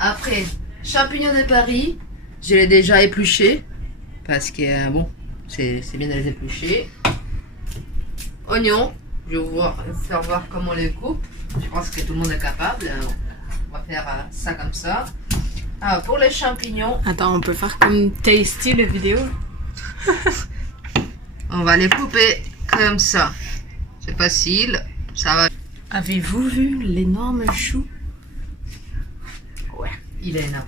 Après, champignons de Paris. Je l'ai déjà épluché. Parce que bon, c'est bien de les éplucher. Oignons. Je vais vous faire voir comment on les coupe. Je pense que tout le monde est capable. On va faire ça comme ça. Alors, pour les champignons. Attends, on peut faire comme Tasty la vidéo. On va les couper comme ça. C'est facile. Ça va. Avez-vous vu l'énorme chou? Ouais, il est énorme.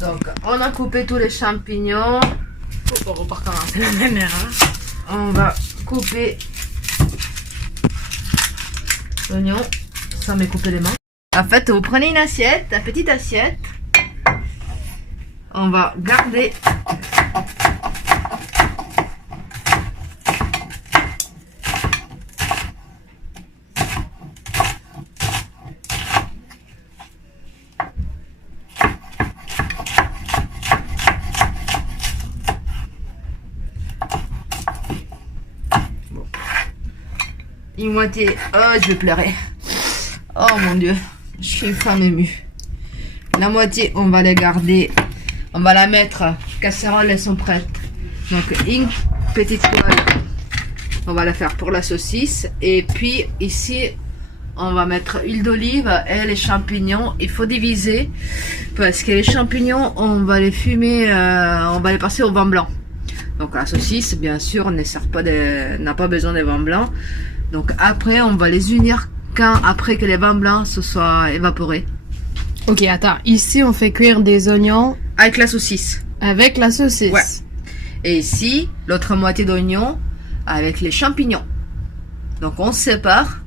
Donc, on a coupé tous les champignons. On va pas recommencer la même erreur. On va couper l'oignon sans me couper les mains. En fait, vous prenez une assiette, une petite assiette. On va garder une moitié. Oh, je vais pleurer. Oh mon Dieu, je suis une femme émue. La moitié, on va les garder. On va la mettre. Casseroles, elles sont prêtes. Donc, une petite poêle. On va la faire pour la saucisse. Et puis, ici, on va mettre huile d'olive et les champignons. Il faut diviser. Parce que les champignons, on va les fumer. On va les passer au vin blanc. Donc, la saucisse, bien sûr, n'a pas besoin de vin blanc. Donc après, on va les unir après que les vins blancs se soient évaporés. Ok, attends. Ici, on fait cuire des oignons. Avec la saucisse. Avec la saucisse. Ouais. Et ici, l'autre moitié d'oignon avec les champignons. Donc on sépare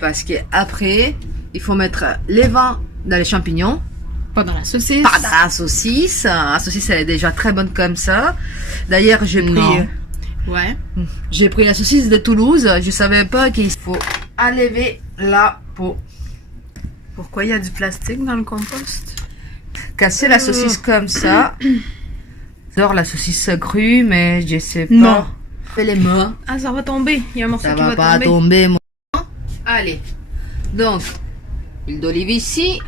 parce que après, il faut mettre les vins dans les champignons. Pas dans la saucisse. Pas dans la saucisse. La saucisse, elle est déjà très bonne comme ça. D'ailleurs, j'ai pris la saucisse de Toulouse. Je savais pas qu'il faut enlever la peau. Pourquoi il y a du plastique dans le compost? Casser la saucisse comme ça. J'adore la saucisse crue, mais je sais pas. Non. Fais les mains. Ah, ça va tomber. Il y a un morceau Ça qui va va pas tomber. tomber, moi. Allez. Donc, huile d'olive ici.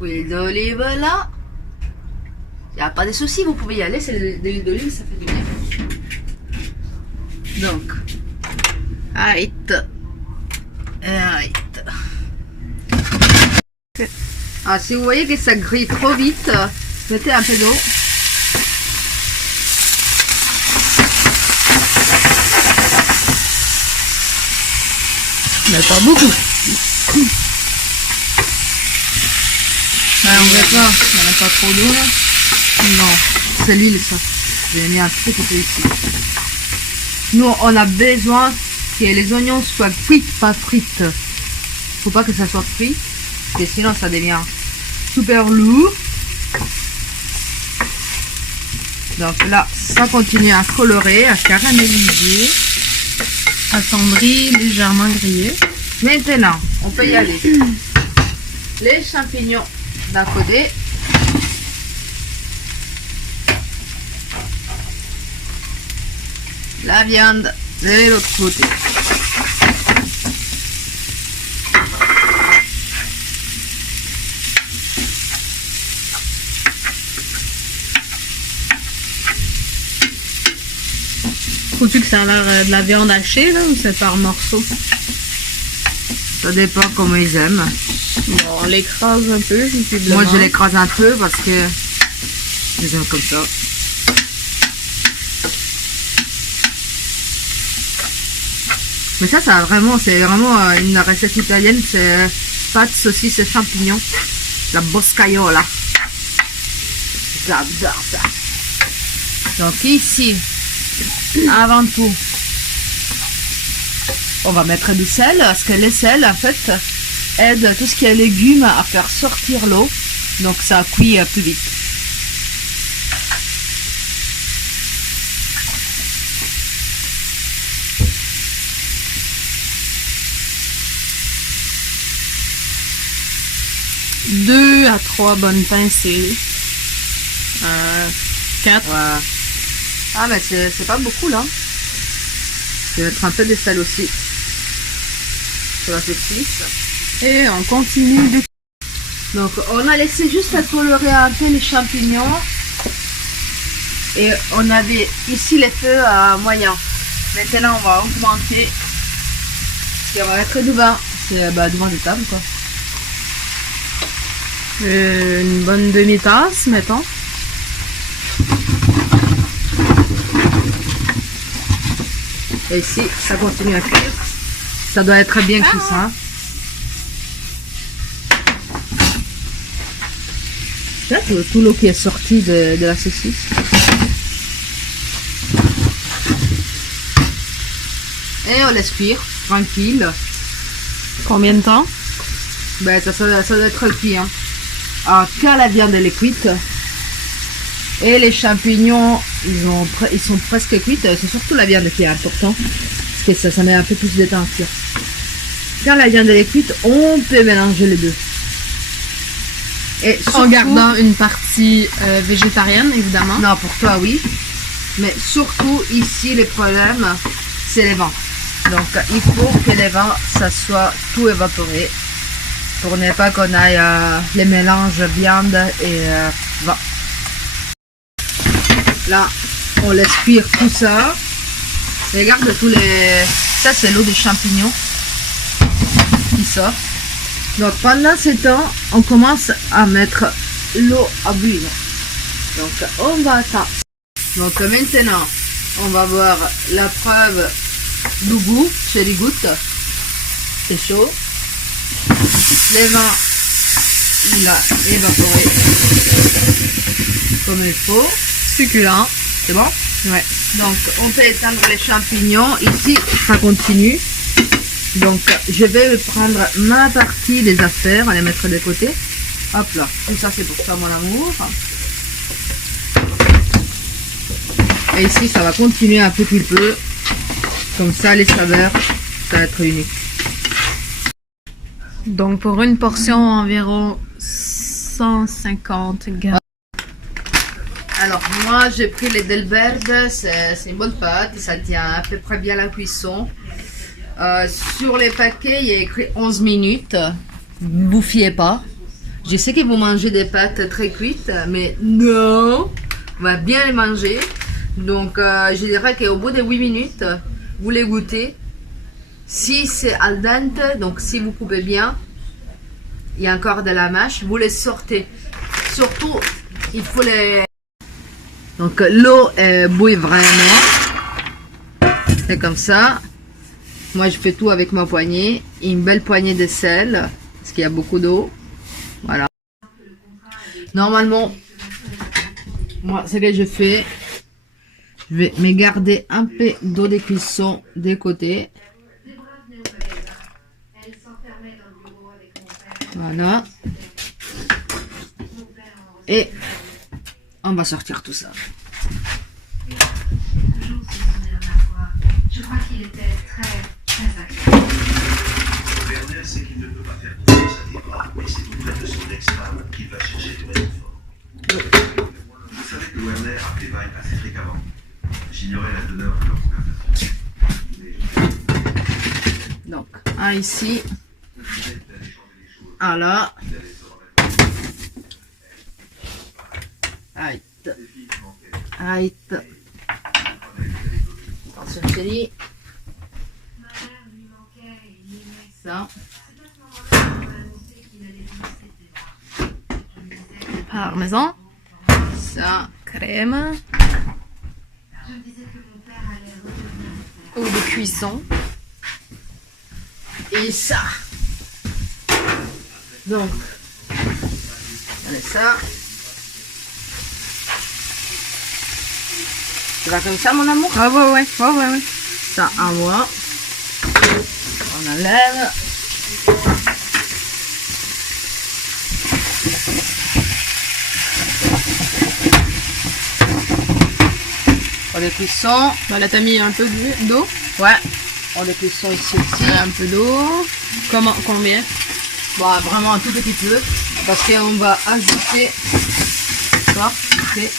Huile d'olive là. Il n'y a pas de souci, vous pouvez y aller. C'est de l'huile d'olive, ça fait du bien. Donc, arrête. Arrête. Ah, si vous voyez que ça grille trop vite, mettez un peu d'eau. Mais pas beaucoup. On verra pas. Il n'y en a pas trop d'eau là. Non, c'est l'huile ça. J'ai mis un petit peu ici. Nous, on a besoin que les oignons soient cuits, pas frites. Faut pas que ça soit frit, parce que sinon ça devient super lourd. Donc là, ça continue à colorer, à caraméliser. Attendri, légèrement grillé. Maintenant, on peut y aller. Les champignons d'un côté. La viande de l'autre côté. Trouves-tu que ça a l'air de la viande hachée là ou c'est par morceaux? Ça dépend comment ils aiment. Bon, on l'écrase un peu visiblement. Moi je l'écrase un peu parce que je les aime comme ça. Mais ça c'est vraiment une recette italienne, c'est pâte, saucisse et champignons. La boscaiola. J'adore ça. Donc ici, avant tout, on va mettre du sel, parce que le sel en fait aide tout ce qui est légumes à faire sortir l'eau. Donc ça cuit plus vite. Deux à 3 bonnes pincées. 4. Ouais. Ah mais c'est pas beaucoup là. Je vais mettre un peu de sel aussi sur la saucisse. Et on continue de... Donc on a laissé juste à colorer un peu les champignons. Et on avait ici les feux à moyen. Maintenant on va augmenter. Et on va mettre du vin. C'est du vin de table quoi. Une bonne demi-tasse, mettons. Et ici, ça continue à cuire. Ça doit être bien cuit ça. Hein. Là, tout l'eau qui est sorti de la saucisse. Et on laisse cuire, tranquille. Combien de temps? Ben, ça doit être cuit. Hein. Alors, quand la viande elle est cuite, et les champignons, ils sont presque cuits. C'est surtout la viande qui est important. Parce que ça met un peu plus de temps à cuire. Quand la viande elle est cuite, on peut mélanger les deux. Et surtout, en gardant une partie végétarienne, évidemment. Non, pour toi, oui. Mais surtout, ici, le problème, c'est les vents. Donc, il faut que les vents, ça soit tout évaporé. Pour ne pas qu'on aille les mélanges viande et vent. Là, on laisse cuire tout ça. Regarde tous les... Ça, c'est l'eau des champignons qui sort. Donc, pendant ce temps, on commence à mettre l'eau à bouillir. Donc, on va attendre. Donc, maintenant, on va voir la preuve du goût chez les gouttes. C'est chaud. Le vin, il a évaporé comme il faut. Succulent. C'est bon? Ouais. Donc, on peut éteindre les champignons. Ici, ça continue. Donc, je vais prendre ma partie des affaires, les mettre de côté. Hop là. Tout ça, c'est pour toi, mon amour. Et ici, ça va continuer un petit peu. Comme ça, les saveurs, ça va être unique. Donc, pour une portion, environ 150 grammes. Alors, moi, j'ai pris les Delverde. C'est une bonne pâte. Ça tient à peu près bien la cuisson. Sur les paquets, il y a écrit 11 minutes. Ne vous fiez pas. Je sais que vous mangez des pâtes très cuites, mais non, on va bien les manger. Donc, je dirais qu'au bout de 8 minutes, vous les goûtez. Si c'est al dente, donc si vous coupez bien, il y a encore de la mâche, vous les sortez. Surtout, il faut les... Donc, l'eau bouille vraiment. C'est comme ça. Moi, je fais tout avec ma poignée. Une belle poignée de sel, parce qu'il y a beaucoup d'eau. Voilà. Normalement, moi, ce que je fais, je vais me garder un peu d'eau de cuisson des côtés. Voilà. Et on va sortir tout ça. Je crois qu'il était très agréable. Werner sait qu'il ne peut pas faire confiance à Debra, mais c'est auprès de son ex-femme qu'il va chercher du réconfort. Vous savez que Werner appelait Vine assez fréquemment. J'ignorais la teneur de leur conversation. Donc, un ici. Un là. Aïe. Aïe. Attention chérie. Ça. Parmesan. Ça. Crème. Eau de cuisson. Et ça. Donc, allez ça. Ça va comme ça mon amour? Ouais. Ça à moi. On enlève. Pour les cuissons. Bah, là, t'as mis un peu d'eau. Ouais. Pour les cuissons ici aussi. Un peu d'eau. Combien? Bon, vraiment un tout petit peu. Parce qu'on va ajouter. Ça. Okay.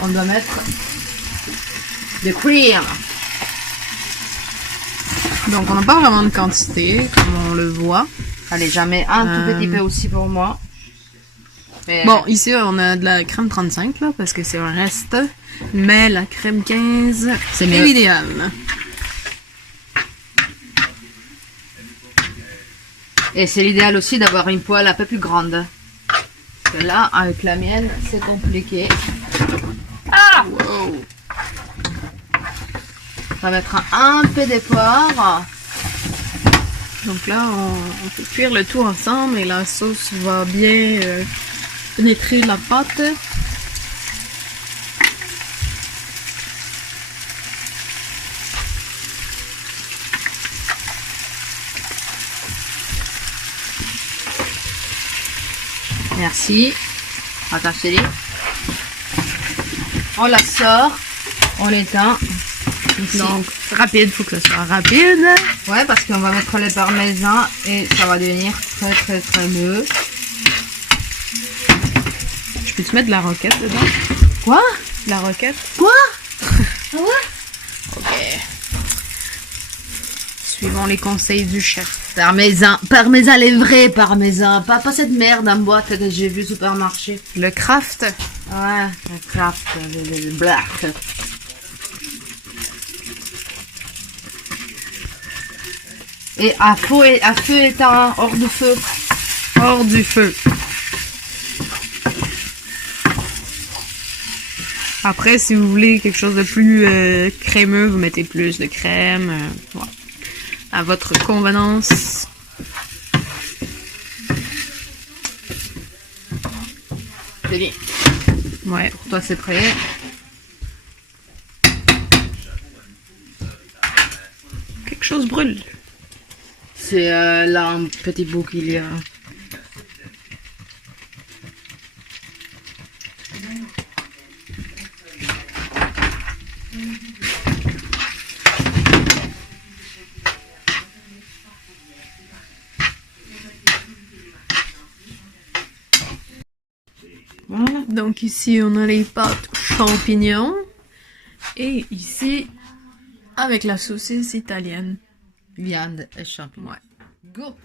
On doit mettre de cuire. Donc on n'a pas vraiment de quantité, comme on le voit. Allez, j'en mets un tout petit peu aussi pour moi. Mais, Bon, ici on a de la crème 35 là, parce que c'est un reste. Mais la crème 15, c'est c'est mieux. l'idéal. Et c'est l'idéal aussi d'avoir une poêle un peu plus grande. Parce que là, avec la mienne, c'est compliqué. Ah! Wow. On va mettre un peu de poivre. Donc là, on fait cuire le tout ensemble et la sauce va bien pénétrer la pâte. Merci. Attends, je te dis. On la sort. On l'éteint. Ici. Donc, rapide, faut que ça soit rapide. Ouais, parce qu'on va mettre le parmesan et ça va devenir très très très mûr. Je peux-tu mettre de la roquette dedans? Quoi? De la roquette? Quoi? Ah ouais? Ok. Suivons les conseils du chef. Parmesan. Parmesan, les vrais parmesans. Pas cette merde en boîte que j'ai vu au supermarché. Le Kraft. Ouais, le Kraft, le black. Et à feu éteint, hors de feu. Hors du feu. Après, si vous voulez quelque chose de plus crémeux, vous mettez plus de crème. Voilà. À votre convenance. C'est bien. Ouais. Pour toi, c'est prêt. Quelque chose brûle. C'est là un petit bout qu'il y a. Voilà. Donc ici, on a les pâtes champignons. Et ici, avec la saucisse italienne. Viande et champignons. Ouais. Go!